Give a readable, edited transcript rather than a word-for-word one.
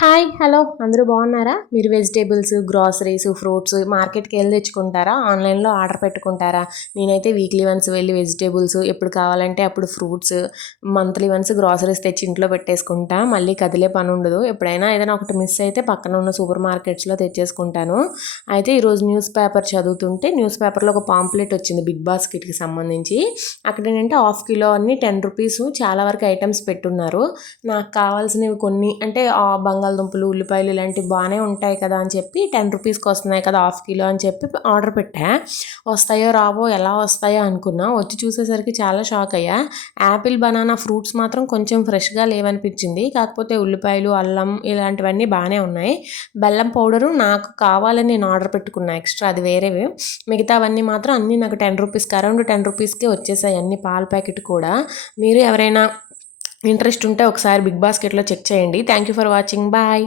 Hi hello అందరూ బాగున్నారా? మీరు వెజిటేబుల్స్, గ్రాసరీస్, ఫ్రూట్స్ మార్కెట్కి వెళ్ళి తెచ్చుకుంటారా? ఆన్లైన్లో ఆర్డర్ పెట్టుకుంటారా? నేనైతే వీక్లీ వన్స్ వెళ్ళి వెజిటేబుల్స్ ఎప్పుడు కావాలంటే అప్పుడు ఫ్రూట్స్, మంత్లీ వన్స్ గ్రాసరీస్ తెచ్చి ఇంట్లో పెట్టేసుకుంటా. మళ్ళీ కదిలే పని ఉండదు. ఎప్పుడైనా ఏదైనా ఒకటి మిస్ అయితే పక్కన ఉన్న సూపర్ మార్కెట్స్లో తెచ్చేసుకుంటాను. అయితే ఈరోజు న్యూస్ పేపర్ చదువుతుంటే న్యూస్ పేపర్లో ఒక పాంప్లెట్ వచ్చింది బిగ్ బాస్కెట్కి సంబంధించి. అక్కడ ఏంటంటే హాఫ్ కిలో అన్ని 10 రూపీస్ చాలా వరకు ఐటమ్స్ పెట్టున్నారు. నాకు కావాల్సినవి కొన్ని అంటే బంగాళదుంపలు, ఉల్లిపాయలు ఇలాంటివి బాగానే ఉంటాయి కదా అని చెప్పి 10 రూపీస్కి వస్తున్నాయి కదా హాఫ్ కిలో అని చెప్పి ఆర్డర్ పెట్టా. వస్తాయో రావో ఎలా వస్తాయో అనుకున్నా. వచ్చి చూసేసరికి చాలా షాక్ అయ్యా. యాపిల్, బనానా, ఫ్రూట్స్ మాత్రం కొంచెం ఫ్రెష్గా లేవనిపించింది. కాకపోతే ఉల్లిపాయలు, అల్లం ఇలాంటివన్నీ బాగానే ఉన్నాయి. బెల్లం పౌడరు నాకు కావాలని నేను ఆర్డర్ పెట్టుకున్నా ఎక్స్ట్రా, అది వేరేవి. మిగతావన్నీ మాత్రం అన్నీ నాకు 10 రూపీస్కి అరౌండ్ 10 రూపీస్కే వచ్చేసాయి అన్ని పాల ప్యాకెట్ కూడా. మీరు ఎవరైనా ఇంట్రెస్ట్ ఉంటే ఒకసారి బిగ్ బాస్కెట్లో చెక్ చేయండి. Thank you for watching. Bye.